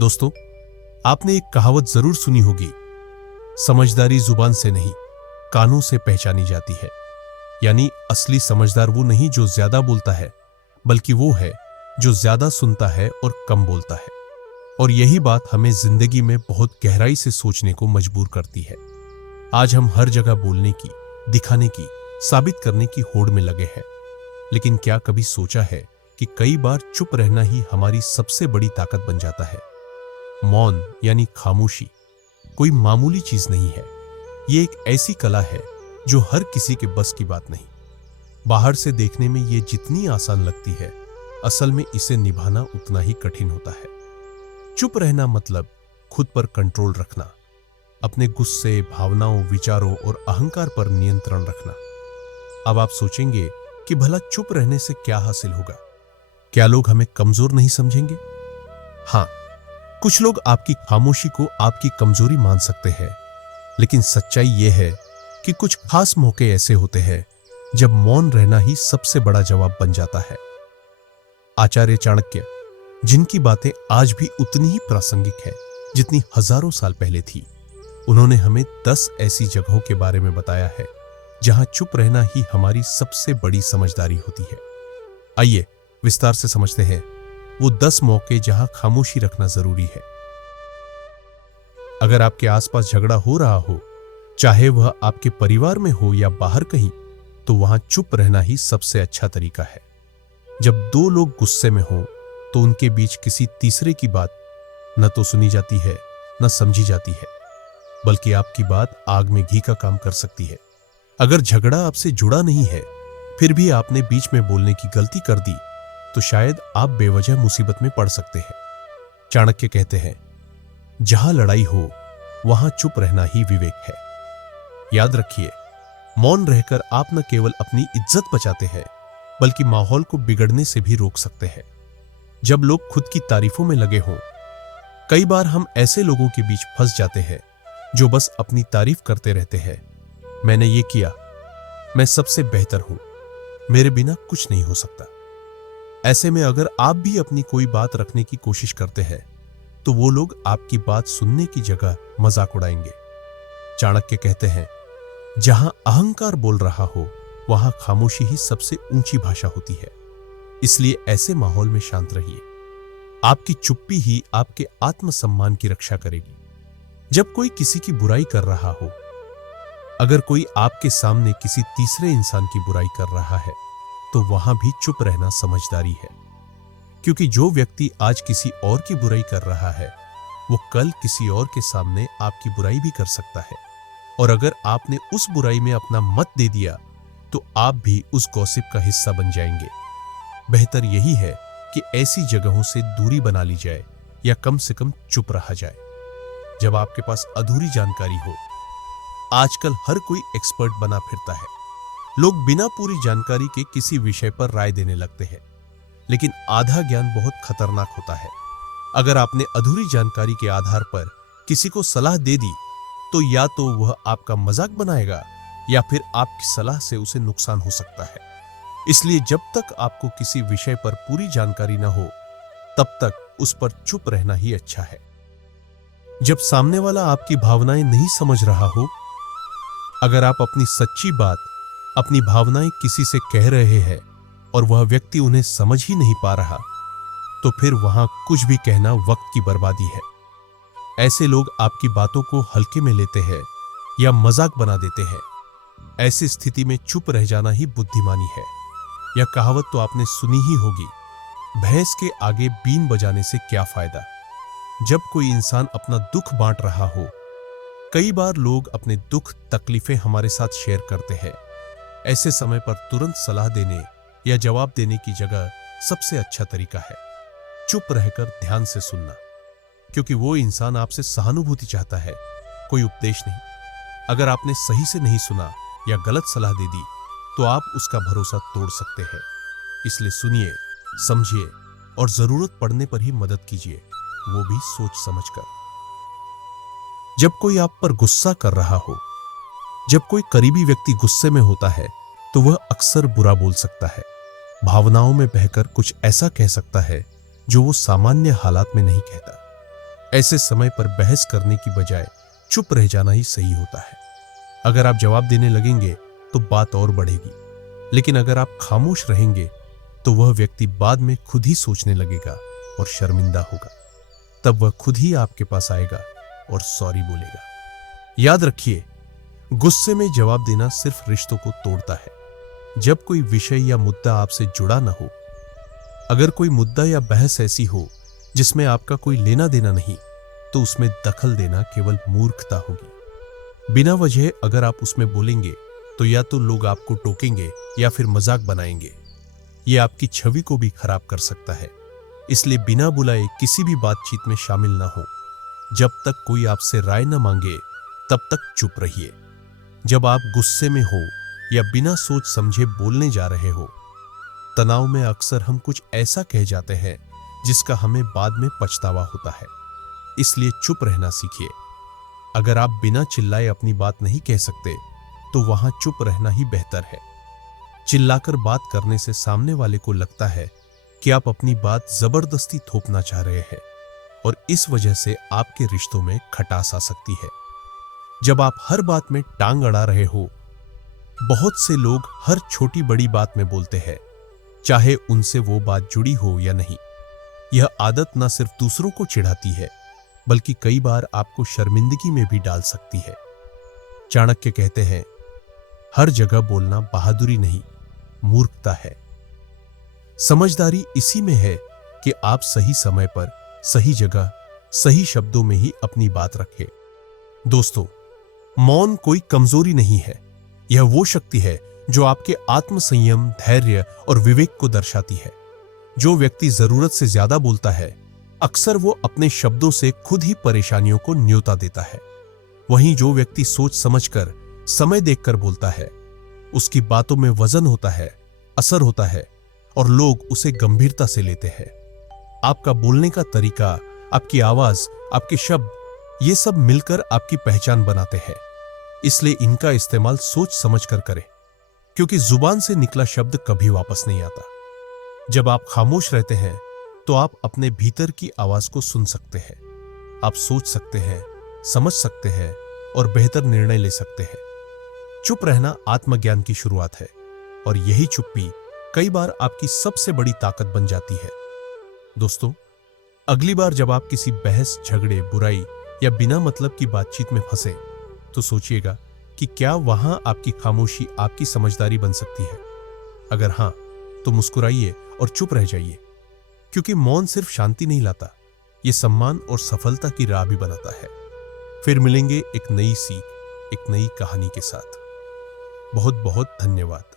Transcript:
दोस्तों, आपने एक कहावत जरूर सुनी होगी, समझदारी जुबान से नहीं कानों से पहचानी जाती है। यानी असली समझदार वो नहीं जो ज्यादा बोलता है, बल्कि वो है जो ज्यादा सुनता है और कम बोलता है। और यही बात हमें जिंदगी में बहुत गहराई से सोचने को मजबूर करती है। आज हम हर जगह बोलने की, दिखाने की, साबित करने की होड़ में लगे हैं, लेकिन क्या कभी सोचा है कि कई बार चुप रहना ही हमारी सबसे बड़ी ताकत बन जाता है। मौन यानी खामोशी कोई मामूली चीज नहीं है। ये एक ऐसी कला है जो हर किसी के बस की बात नहीं। बाहर से देखने में ये जितनी आसान लगती है, असल में इसे निभाना उतना ही कठिन होता है। चुप रहना मतलब खुद पर कंट्रोल रखना, अपने गुस्से, भावनाओं, विचारों और अहंकार पर नियंत्रण रखना। अब आप सोचेंगे कि भला चुप रहने से क्या हासिल होगा? क्या लोग हमें कमजोर नहीं समझेंगे? हाँ, कुछ लोग आपकी खामोशी को आपकी कमजोरी मान सकते हैं, लेकिन सच्चाई यह है कि कुछ खास मौके ऐसे होते हैं जब मौन रहना ही सबसे बड़ा जवाब बन जाता है। आचार्य चाणक्य, जिनकी बातें आज भी उतनी ही प्रासंगिक है जितनी हजारों साल पहले थी, उन्होंने हमें 10 ऐसी जगहों के बारे में बताया है जहां चुप रहना ही हमारी सबसे बड़ी समझदारी होती है। आइए विस्तार से समझते हैं वो 10 मौके जहां खामोशी रखना जरूरी है। अगर आपके आसपास झगड़ा हो रहा हो, चाहे वह आपके परिवार में हो या बाहर कहीं, तो वहां चुप रहना ही सबसे अच्छा तरीका है। जब 2 लोग गुस्से में हो तो उनके बीच किसी तीसरे की बात न तो सुनी जाती है, न समझी जाती है, बल्कि आपकी बात आग में घी का काम कर सकती है। अगर झगड़ा आपसे जुड़ा नहीं है, फिर भी आपने बीच में बोलने की गलती कर दी, तो शायद आप बेवजह मुसीबत में पड़ सकते हैं। चाणक्य कहते हैं, जहां लड़ाई हो वहां चुप रहना ही विवेक है। याद रखिए, मौन रहकर आप न केवल अपनी इज्जत बचाते हैं, बल्कि माहौल को बिगड़ने से भी रोक सकते हैं। जब लोग खुद की तारीफों में लगे हों, कई बार हम ऐसे लोगों के बीच फंस जाते हैं जो बस अपनी तारीफ करते रहते हैं। मैंने ये किया, मैं सबसे बेहतर हूं, मेरे बिना कुछ नहीं हो सकता। ऐसे में अगर आप भी अपनी कोई बात रखने की कोशिश करते हैं, तो वो लोग आपकी बात सुनने की जगह मजाक उड़ाएंगे। चाणक्य कहते हैं, जहां अहंकार बोल रहा हो वहां खामोशी ही सबसे ऊंची भाषा होती है। इसलिए ऐसे माहौल में शांत रहिए। आपकी चुप्पी ही आपके आत्मसम्मान की रक्षा करेगी। जब कोई किसी की बुराई कर रहा हो, अगर कोई आपके सामने किसी तीसरे इंसान की बुराई कर रहा है, तो वहां भी चुप रहना समझदारी है। क्योंकि जो व्यक्ति आज किसी और की बुराई कर रहा है, वो कल किसी और के सामने आपकी बुराई भी कर सकता है। और अगर आपने उस बुराई में अपना मत दे दिया, तो आप भी उस गॉसिप का हिस्सा बन जाएंगे। बेहतर यही है कि ऐसी जगहों से दूरी बना ली जाए, या कम से कम चुप रहा जाए। जब आपके पास अधूरी जानकारी हो, आजकल हर कोई एक्सपर्ट बना फिरता है। लोग बिना पूरी जानकारी के किसी विषय पर राय देने लगते हैं, लेकिन आधा ज्ञान बहुत खतरनाक होता है। अगर आपने अधूरी जानकारी के आधार पर किसी को सलाह दे दी, तो या तो वह आपका मजाक बनाएगा, या फिर आपकी सलाह से उसे नुकसान हो सकता है। इसलिए जब तक आपको किसी विषय पर पूरी जानकारी न हो, तब तक उस पर चुप रहना ही अच्छा है। जब सामने वाला आपकी भावनाएं नहीं समझ रहा हो, अगर आप अपनी सच्ची बात, अपनी भावनाएं किसी से कह रहे हैं और वह व्यक्ति उन्हें समझ ही नहीं पा रहा, तो फिर वहां कुछ भी कहना वक्त की बर्बादी है। ऐसे लोग आपकी बातों को हल्के में लेते हैं या मजाक बना देते हैं। ऐसी स्थिति में चुप रह जाना ही बुद्धिमानी है। यह कहावत तो आपने सुनी ही होगी, भैंस के आगे बीन बजाने से क्या फायदा। जब कोई इंसान अपना दुख बांट रहा हो, कई बार लोग अपने दुख, तकलीफें हमारे साथ शेयर करते हैं। ऐसे समय पर तुरंत सलाह देने या जवाब देने की जगह सबसे अच्छा तरीका है चुप रहकर ध्यान से सुनना, क्योंकि वो इंसान आपसे सहानुभूति चाहता है, कोई उपदेश नहीं। अगर आपने सही से नहीं सुना या गलत सलाह दे दी, तो आप उसका भरोसा तोड़ सकते हैं। इसलिए सुनिए, समझिए और जरूरत पड़ने पर ही मदद कीजिए, वो भी सोच समझकर। जब कोई आप पर गुस्सा कर रहा हो, जब कोई करीबी व्यक्ति गुस्से में होता है, तो वह अक्सर बुरा बोल सकता है, भावनाओं में बहकर कुछ ऐसा कह सकता है जो वो सामान्य हालात में नहीं कहता। ऐसे समय पर बहस करने की बजाय चुप रह जाना ही सही होता है। अगर आप जवाब देने लगेंगे तो बात और बढ़ेगी, लेकिन अगर आप खामोश रहेंगे तो वह व्यक्ति बाद में खुद ही सोचने लगेगा और शर्मिंदा होगा। तब वह खुद ही आपके पास आएगा और सॉरी बोलेगा। याद रखिए, गुस्से में जवाब देना सिर्फ रिश्तों को तोड़ता है। जब कोई विषय या मुद्दा आपसे जुड़ा ना हो, अगर कोई मुद्दा या बहस ऐसी हो जिसमें आपका कोई लेना देना नहीं, तो उसमें दखल देना केवल मूर्खता होगी। बिना वजह अगर आप उसमें बोलेंगे तो या तो लोग आपको टोकेंगे या फिर मजाक बनाएंगे। यह आपकी छवि को भी खराब कर सकता है। इसलिए बिना बुलाए किसी भी बातचीत में शामिल ना हो। जब तक कोई आपसे राय न मांगे तब तक चुप रहिए। जब आप गुस्से में हो या बिना सोच समझे बोलने जा रहे हो, तनाव में अक्सर हम कुछ ऐसा कह जाते हैं जिसका हमें बाद में पछतावा होता है। इसलिए चुप रहना सीखिए। अगर आप बिना चिल्लाए अपनी बात नहीं कह सकते तो वहां चुप रहना ही बेहतर है। चिल्लाकर बात करने से सामने वाले को लगता है कि आप अपनी बात जबरदस्ती थोपना चाह रहे हैं और इस वजह से आपके रिश्तों में खटास आ सकती है। जब आप हर बात में टांग अड़ा रहे हो, बहुत से लोग हर छोटी बड़ी बात में बोलते हैं, चाहे उनसे वो बात जुड़ी हो या नहीं। यह आदत न सिर्फ दूसरों को चिढ़ाती है, बल्कि कई बार आपको शर्मिंदगी में भी डाल सकती है। चाणक्य कहते हैं, हर जगह बोलना बहादुरी नहीं, मूर्खता है। समझदारी इसी में है कि आप सही समय पर, सही जगह, सही शब्दों में ही अपनी बात रखें। दोस्तों, मौन कोई कमजोरी नहीं है। यह वो शक्ति है जो आपके आत्मसंयम, धैर्य और विवेक को दर्शाती है। जो व्यक्ति जरूरत से ज्यादा बोलता है, अक्सर वो अपने शब्दों से खुद ही परेशानियों को न्योता देता है। वहीं जो व्यक्ति सोच समझकर, समय देखकर बोलता है, उसकी बातों में वजन होता है, असर होता है और लोग उसे गंभीरता से लेते हैं। आपका बोलने का तरीका, आपकी आवाज, आपके शब्द, ये सब मिलकर आपकी पहचान बनाते हैं। इसलिए इनका इस्तेमाल सोच समझकर करें, क्योंकि जुबान से निकला शब्द कभी वापस नहीं आता। जब आप खामोश रहते हैं तो आप अपने भीतर की आवाज को सुन सकते हैं। आप सोच सकते हैं, समझ सकते हैं और बेहतर निर्णय ले सकते हैं। चुप रहना आत्मज्ञान की शुरुआत है और यही चुप्पी कई बार आपकी सबसे बड़ी ताकत बन जाती है। दोस्तों, अगली बार जब आप किसी बहस, झगड़े, बुराई या बिना मतलब की बातचीत में फंसे, तो सोचिएगा कि क्या वहां आपकी खामोशी आपकी समझदारी बन सकती है। अगर हां, तो मुस्कुराइए और चुप रह जाइए, क्योंकि मौन सिर्फ शांति नहीं लाता, यह सम्मान और सफलता की राह भी बनाता है। फिर मिलेंगे एक नई सीख, एक नई कहानी के साथ। बहुत बहुत धन्यवाद।